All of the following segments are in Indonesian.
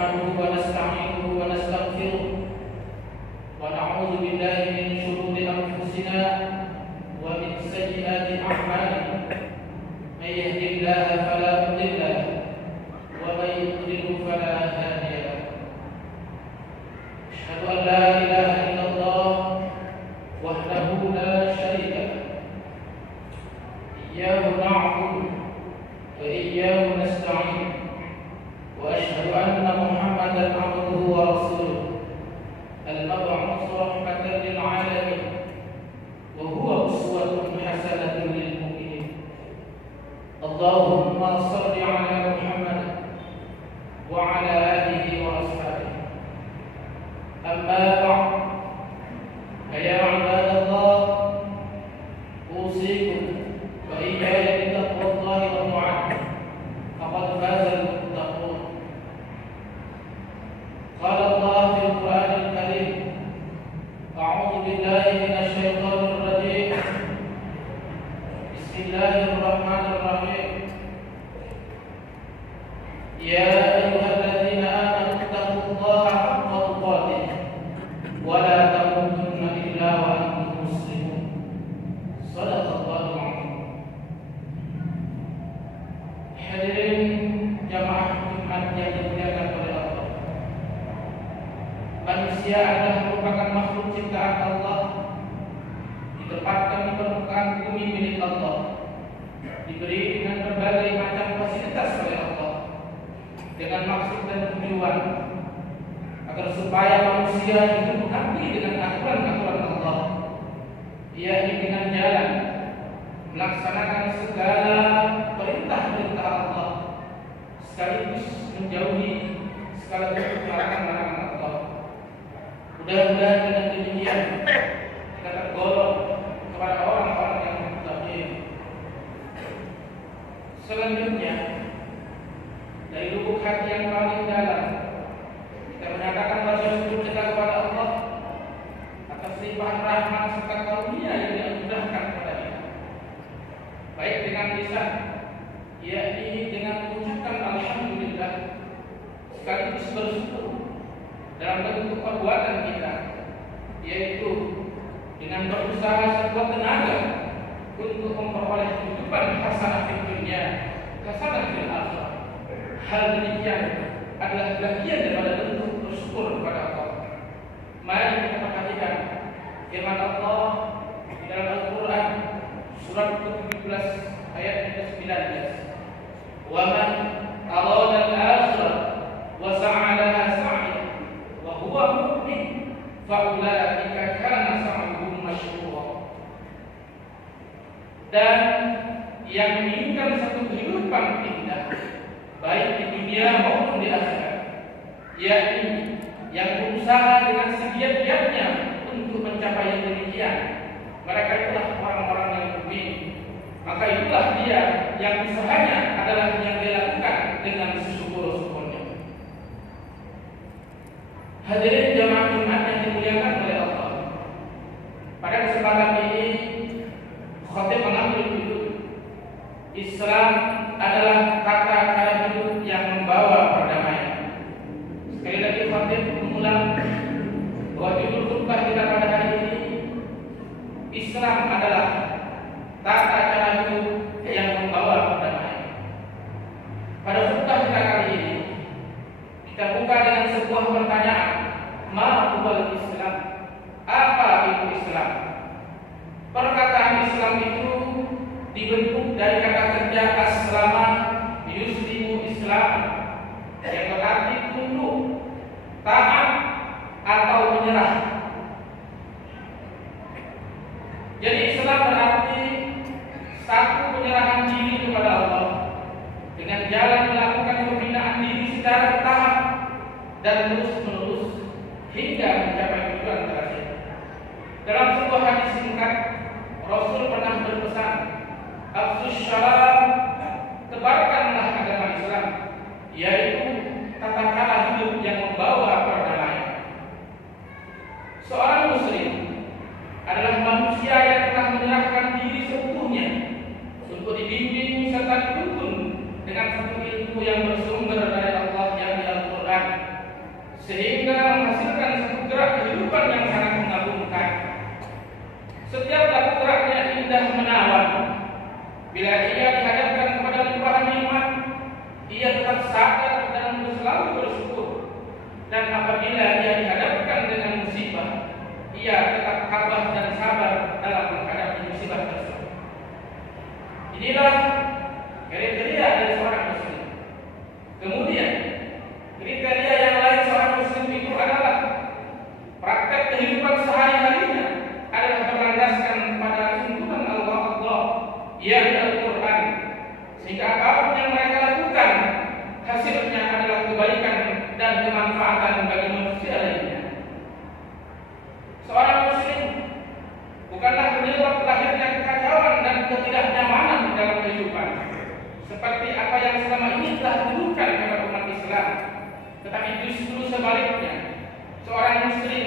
نحمده ونستعينه ونستغفره ونعوذ بالله من شرور أنفسنا ومن سيئات أعمالنا من يهد الله فلا مضل له ومن يضلل فلا هادي له أشهد أن لا إله إلا الله وحده لا شريك له إياه نعبد وإياه نستعين وأشهد أن محمدا عبده ورسوله المبعوث رحمة للعالمين وهو أسوة حسنة للمؤمنين. اللهم صل على محمد وعلى آله وأصحابه. أما بعد فيا عباد الله أوصيكم وإياي بتقوى الله وطاعته فقد فاز المتقون. قال الله في القرآن الكريم: أعوذ بالله من الشيطان الرجيم. بسم الله الرحمن الرحيم. يا أيها الذين آمنوا اتقوا الله حق تقاته ولا تموتن إلا وأنتم مسلمون. صدق الله العظيم. Hadirin jamaah Jumat yang dimuliakan oleh Allah. Manusia adalah merupakan makhluk ciptaan Allah, ditempatkan di permukaan bumi milik Allah, diberi dengan berbagai macam fasilitas oleh Allah, dengan maksud dan tujuan agar supaya manusia hidup mengabdi dengan aturan-aturan Allah, yakni dengan jalan melaksanakan segala perintah-perintah Allah, sekaligus menjauhi segala bentuk larangan-larangan Allah. Mudah-mudahan dengan demikian kita tergolong kepada orang-orang yang muttaqin. Selanjutnya, dari lubuk hati yang paling dalam, kita menyatakan rasa syukur kita kepada Allah atas limpahan rahmat serta karunia yang dianugerahkan kepada kita, baik dengan lisan, yakni dengan mengucapkan alhamdulillah, sekaligus bersyukur dalam bentuk perbuatan kita, yaitu dengan berusaha sekuat tenaga untuk memperoleh kehidupan hasanah di dunia, hasanah di akhirat. Hal demikian adalah bagian daripada bentuk bersyukur kepada Allah. Mari kita perhatikan firman Allah di dalam Al-Quran surat ke-17 ayat ke-19. Wa man arada al-akhirah wa sa'a laha sa'yan wa huwa mu'min fa ulaika kana sa'yuhum masyhura. Dan yang menginginkan satu kehidupan indah baik di dunia maupun di akhirat, yakni yang berusaha dengan segiat-giatnya untuk mencapai yang demikian, mereka itulah orang-orang yang mukmin. Maka itulah dia yang usahanya adalah yang dilakukan dengan sesyukur-syukurnya. Hadirin jamaah Jumat yang dimuliakan oleh Allah, pada kesempatan ini khatib mengambil judul Islam adalah tata cara hidup yang membawa perdamaian. Sekali lagi khatib mengulang bahwa judul khutbah kita pada hari ini, Islam adalah tata cara hidup yang membawa perdamaian. Pada khutbah kita kali ini, kita buka dengan sebuah pertanyaan, ma huwal Islam? Apa itu Islam? Perkataan Islam itu dibentuk dari kata kerja aslama yuslimu Islam, yang berarti tunduk, taat atau menyerah. Jadi Islam berarti satu penyerahan diri kepada Allah dengan jalan melakukan pembinaan diri secara bertahap dan terus-menerus hingga mencapai tujuan terakhir. Dalam sebuah hadis singkat, Rasul pernah berpesan, Afsus Syalam, tebarkanlah agama Islam, yaitu tata cara hidup yang membawa perdamaian. Seorang Muslim adalah manusia yang telah menyerahkan diri seutuhnya untuk dibimbing serta dituntun dengan satu ilmu yang bersumber dari Allah yang di Al-Quran sehingga menghasilkan satu gerak kehidupan yang sangat mengagumkan. Setiap laku geraknya indah menawan. Bila ia dihadapkan kepada limpahan nikmat, ia tetap sadar dan selalu bersyukur. Dan apabila ia dihadapkan dengan musibah, ia tetap tabah dan sabar dalam menghadapi musibah tersebut. Inilah kriteria dari seorang muslim. Kemudian kriteria yang lain seorang muslim itu adalah praktek kehidupan sehari-harinya adalah berlandaskan pada tuntunan Allah, yaitu Al-Quran, sehingga apapun yang mereka lakukan hasilnya adalah kebaikan dan kemanfaatan bagi manusia lainnya. Seorang muslim bukanlah penyebab lahirnya kekacauan dan ketidaknyamanan dalam kehidupan, seperti apa yang selama ini telah dituduhkan kepada umat Islam, tetapi justru sebaliknya, seorang muslim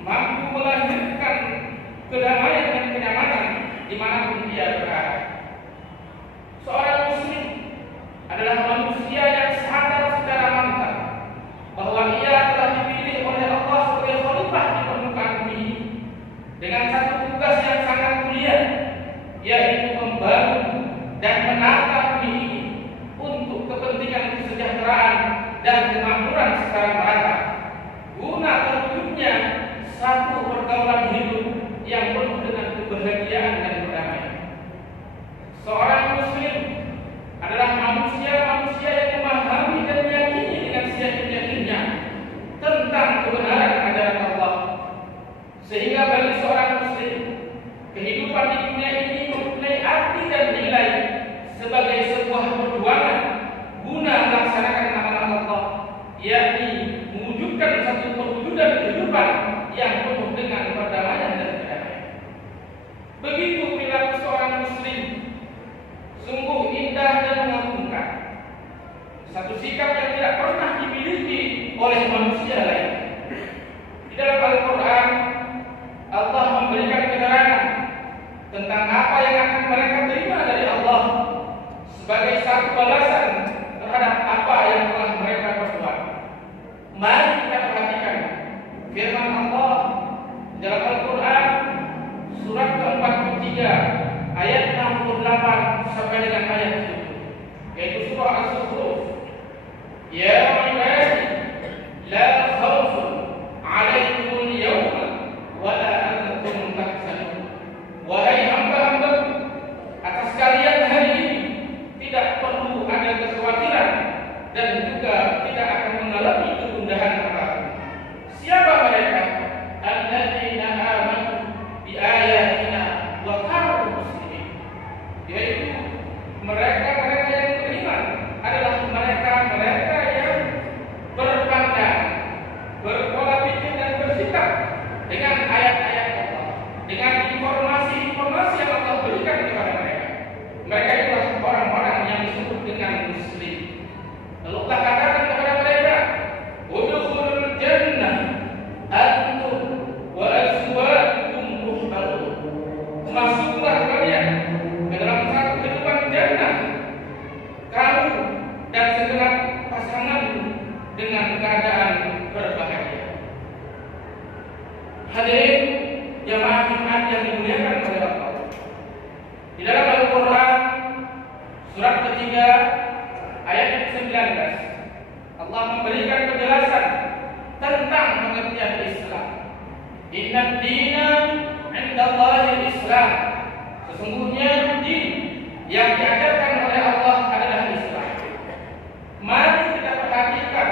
mampu melahirkan kedamaian dan kenyamanan dimanapun dia berada. Seorang muslim adalah manusia yang sadar secara mantap bahwa ia telah dipilih oleh Allah sebagai khalifah di permukaan bumi dengan satu tugas yang sangat mulia, yaitu membangun dan menata bumi ini untuk kepentingan kesejahteraan dan kemakmuran secara merata, guna terwujudnya satu pergaulan hidup yang penuh dengan kebahagiaan dan perdamaian. Seorang muslim adalah manusia yang memahami dan meyakini dengan seyakin-yakinnya tentang kebenaran ajaran Allah, sehingga bagi seorang muslim kehidupan di dunia ini mempunyai arti dan nilai sebagai sebuah perjuangan guna melaksanakan amanah Allah, yakni mewujudkan satu perwujudan kehidupan yang penuh dengan perdamaian dan kedamaian. Begitu perilaku seorang muslim, sungguh indah dan mengagumkan, satu sikap yang tidak pernah dimiliki oleh manusia lain. Di dalam Al-Quran, Allah memberikan keterangan tentang apa yang akan mereka terima dari Allah sebagai satu balasan terhadap apa yang telah mereka perbuat. Mari kita perhatikan firman Allah dalam Al-Quran surat ke-43 ayat 68 sampai dengan ayat 7, yaitu surah As-Zukhruf. Ya ibadi la khawfun 'alaikumul yawma wa la antum tahzanun. Wahai hamba-hambaku, atas kalian hari ini tidak perlu ada kekhawatiran dan juga tidak akan mengalami kegundahan apapun. Siapa mereka? Alladzina amanu bi ayatina wa kanu muslimin. Yaitu mereka yang beriman adalah mereka yang berpandang, berpola pikir dan bersikap dengan ayat-ayat Allah, dengan informasi yang Allah berikan kepada mereka. Mereka itulah orang-orang yang disebut dengan muslim. Lalu Allah katakan kepada mereka, udkhulul jannah antum wa azwajukum muhbarun. Masuklah kalian ke dalam satu kehidupan jannah, kamu dan segenap pasanganmu dengan keadaan berbahagia. Hadirin jamaah Jumat yang dimuliakan oleh Allah, di dalam Al-Quran surat ketiga ayat 19, Allah memberikan penjelasan tentang pengertian Islam. Inna dina indallahi Islam. Sesungguhnya din yang diajarkan oleh Allah adalah Islam. Mari kita perhatikan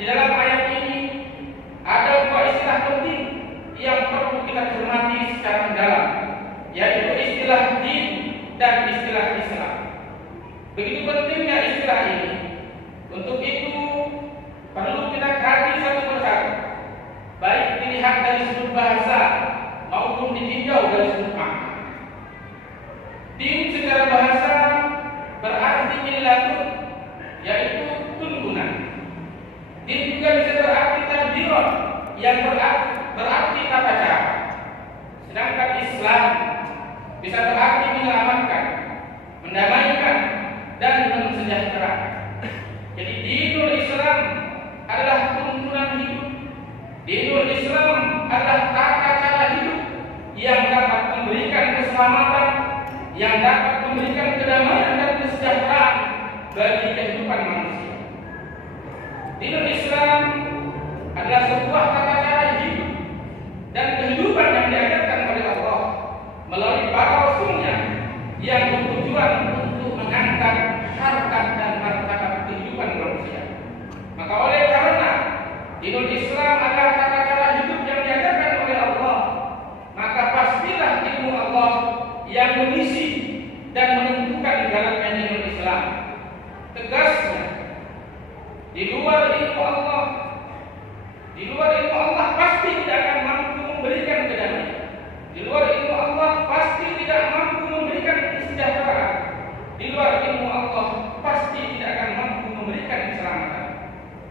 di dalam ayat ini ada dua istilah penting yang perlu kita cermati secara mendalam, yaitu istilah din dan istilah Islam. Begitu pentingnya istilah ini. Untuk itu perlu kita kaji satu persatu, baik dilihat dari sudut bahasa maupun ditinjau dari sudut makna. Din secara bahasa berarti millatun, yaitu tuntunan. Din juga bisa berarti tadbiron, yang berarti tata cara. Sedangkan Islam bisa berarti menyelamatkan, mendamaikan, dan mensejahterakan. Jadi dinul Islam adalah tuntunan hidup adalah tata cara hidup yang dapat memberikan keselamatan, yang dapat memberikan kedamaian dan kesejahteraan bagi kehidupan manusia. Dinul Islam adalah sebuah tata cara hidup dan kehidupan yang diajarkan oleh Allah melalui para rasulnya yang bertujuan untuk mengangkat harkat dan martabat kehidupan manusia. Maka oleh karena Dinul Islam adalah tata cara hidup yang diajarkan oleh Allah, maka pastilah ilmu Allah yang mengisi dan menentukan jalannya Dinul Islam. Tegasnya, di luar ilmu Allah pasti tidak akan mampu memberikan kedamaian. Di luar ilmu Allah pasti tidak mampu memberikan kesejahteraan. Di luar ilmu Allah pasti tidak akan mampu memberikan keselamatan.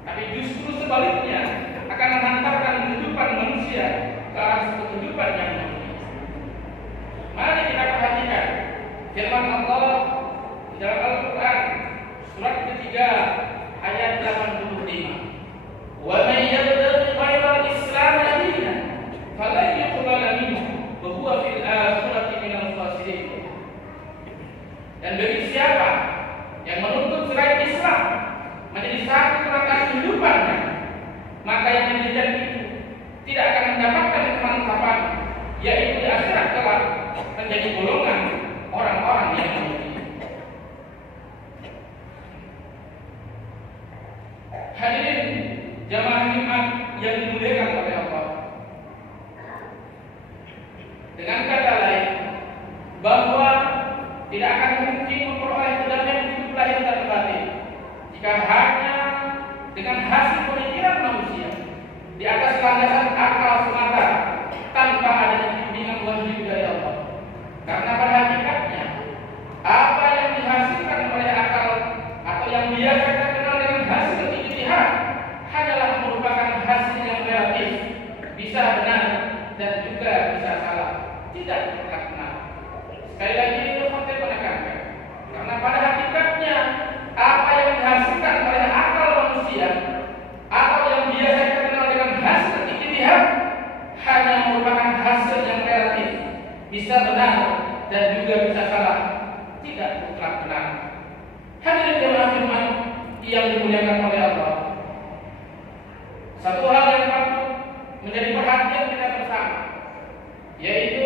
Tapi justru sebaliknya akan menghantarkan kehidupan manusia ke arah satu kehidupan yang mulia. Mari kita perhatikan firman Allah di dalam Al-Quran surat ketiga ayat 85. Wa man yabtaghi ghayra al-islam dinan falan yuqbal minhu wa huwa fil akhirati minal khasirin. Dan bagi siapa yang menuntut selain Islam menjadi satu kerangka kehidupannya, maka yang demikian itu tidak akan mendapatkan kemantapan, yaitu di akhirat kelak menjadi golongan orang-orang yang merugi. Hadirin jamaah Jumat yang dimuliakan oleh Allah. Dengan kata lain, bahwa tidak akan mungkin memperoleh kedamaian hidup lahir dan batin jika hanya dengan hasil pemikiran manusia di atas landasan akal semata tanpa adanya bimbingan wahyu dari Allah. Karena pada hakikatnya apa yang dihasilkan oleh akal atau yang biasa kita kenal dengan hasil ijtihad hanyalah merupakan hasil yang relatif, bisa benar dan juga bisa salah, tidak mutlak benar. Sekali lagi saya menekankan, karena pada hakikatnya apa yang dihasilkan oleh akal manusia atau yang biasa kita kenal dengan hasil ijtihad hanya merupakan hasil yang relatif, bisa benar dan juga bisa salah, tidak mutlak benar. Hadirin jemaah Jumat yang dimuliakan oleh Allah, satu hal yang patut menjadi perhatian kita bersama, yaitu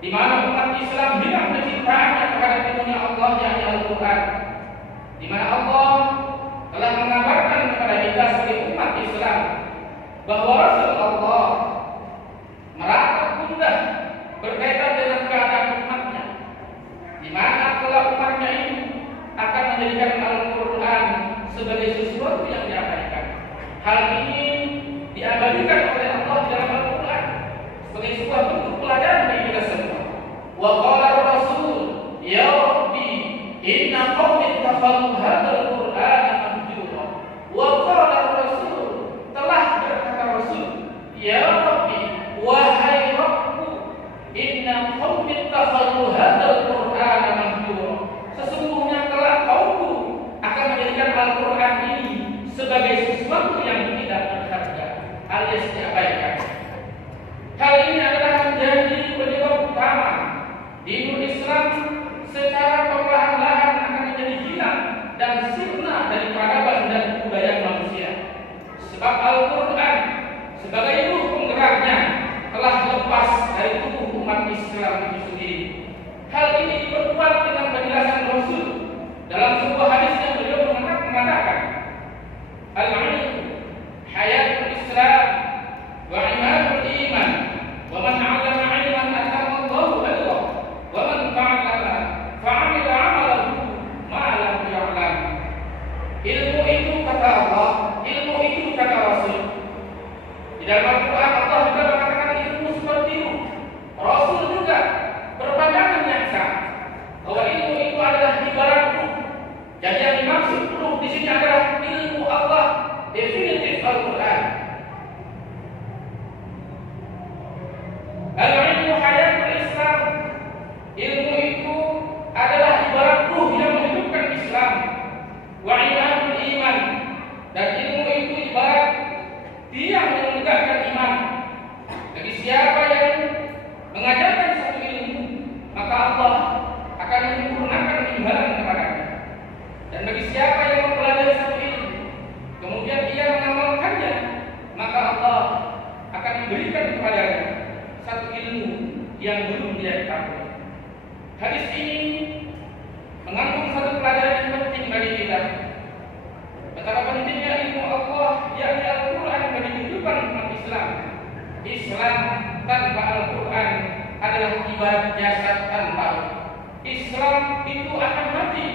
di mana umat Islam bilang kecintaannya terhadap dunia Allah yang Al-Quran, di mana Allah telah mengabarkan kepada kita sebagai umat Islam bahwa Rasul Allah meratap gundah berkaitan dengan keadaan umatnya, di mana kelak umatnya ini akan menjadikan Al-Quran sebagai sesuatu yang diabadikan. Hal ini diabadikan oleh Allah dalam Al-Quran sebagai sebuah bentuk pelajaran bagi kita semua. Wa qala Rasul, ya Rabbi, inna qaumi ittakhadhu hadzal Qur'ana mahjura. Wa qala Rasul, telah berkata Rasul, ya Rabbi, wahai Rabbku, inna qaumi ittakhadhu hadzal Qur'ana mahjura. Sesungguhnya kelak kaumku akan menjadikan Al-Quran ini sebagai sesuatu yang tidak berharga alias diabaikan. Hal ini adalah menjadi penyebab utama Dinul Islam secara perlahan-lahan akan menjadi hilang dan sirna dari peradaban dan kebudayaan manusia. Sebab Al-Quran sebagai ruh penggeraknya telah lepas dari tubuh umat Islam itu sendiri. Hal ini diperkuat dengan penjelasan Rasul dalam sebuah hadis yang beliau mengatakan, Al-ilmu hayatul Islam wa imanul iman, wa man 'allama 'ilman atama Allahu ajrah, wa man ta'allama fa'amila 'amalahu ma lam ya'lam. Ilmu itu kata Allah, ilmu itu kata Rasul. Di dalam Al-Quran Allah juga mengatakan ilmu seperti itu. Rasul juga berpandangan yang sama bahwa ilmu itu adalah ibarat ruh. Jadi yang dimaksud ruh di sini adalah ilmu Allah, definitif Al-Quran. Al-ilmu hayatul Islam, ilmu itu adalah ibarat ruh yang menghidupkan Islam. Wa imanul iman, dan ilmu itu ibarat tiang yang menegakkan iman. yang belum dia ketahui. Hadis ini mengandung satu pelajaran yang penting bagi kita. Betapa pentingnya ilmu Allah, yakni Al-Quran bagi kehidupan umat Islam. Islam tanpa Al-Quran adalah ibarat jasad tanpa ruh. Islam itu akan mati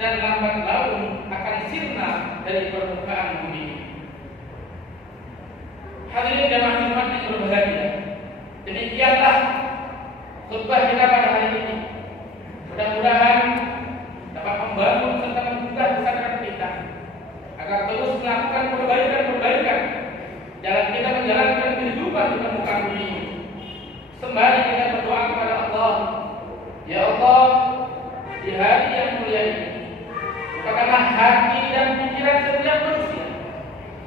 dan lambat laun akan sirna dari permukaan bumi. Hadirin jamaah Jumat yang berbahagia, demikianlah khutbah kita pada hari ini. Mudah-mudahan dapat membangun serta menggugah kesadaran kita agar terus melakukan perbaikan-perbaikan dalam kita menjalankan kehidupan di permukaan bumi ini. Sembari kita berdoa kepada Allah, ya Allah, di hari yang mulia ini, bukakanlah hati dan pikiran setiap manusia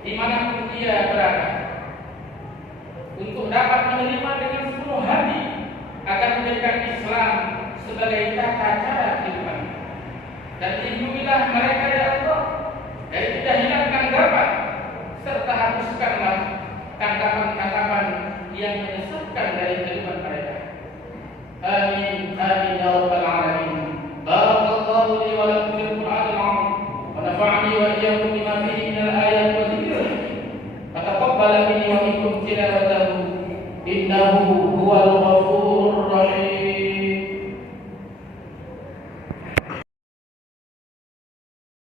dimanapun dia berada, untuk dapat menerima dengan sepenuh hati agar menjadikan Islam sebagai tata cara kehidupan. Dan lindungilah mereka ya Allah dari kejahilan anggapan, serta hapuskanlah tanggapan-tanggapan yang menyesatkan dari kehidupan mereka. Amin amin ya rabbal alamin. Barakallahu li wa lakum fil Qur'anil 'azim wa nafa'ani wa iyyakum bima fihi minal ayati wa dzikril hakim. Fataqabbal minni wa minkum tilawatahu innahu huwal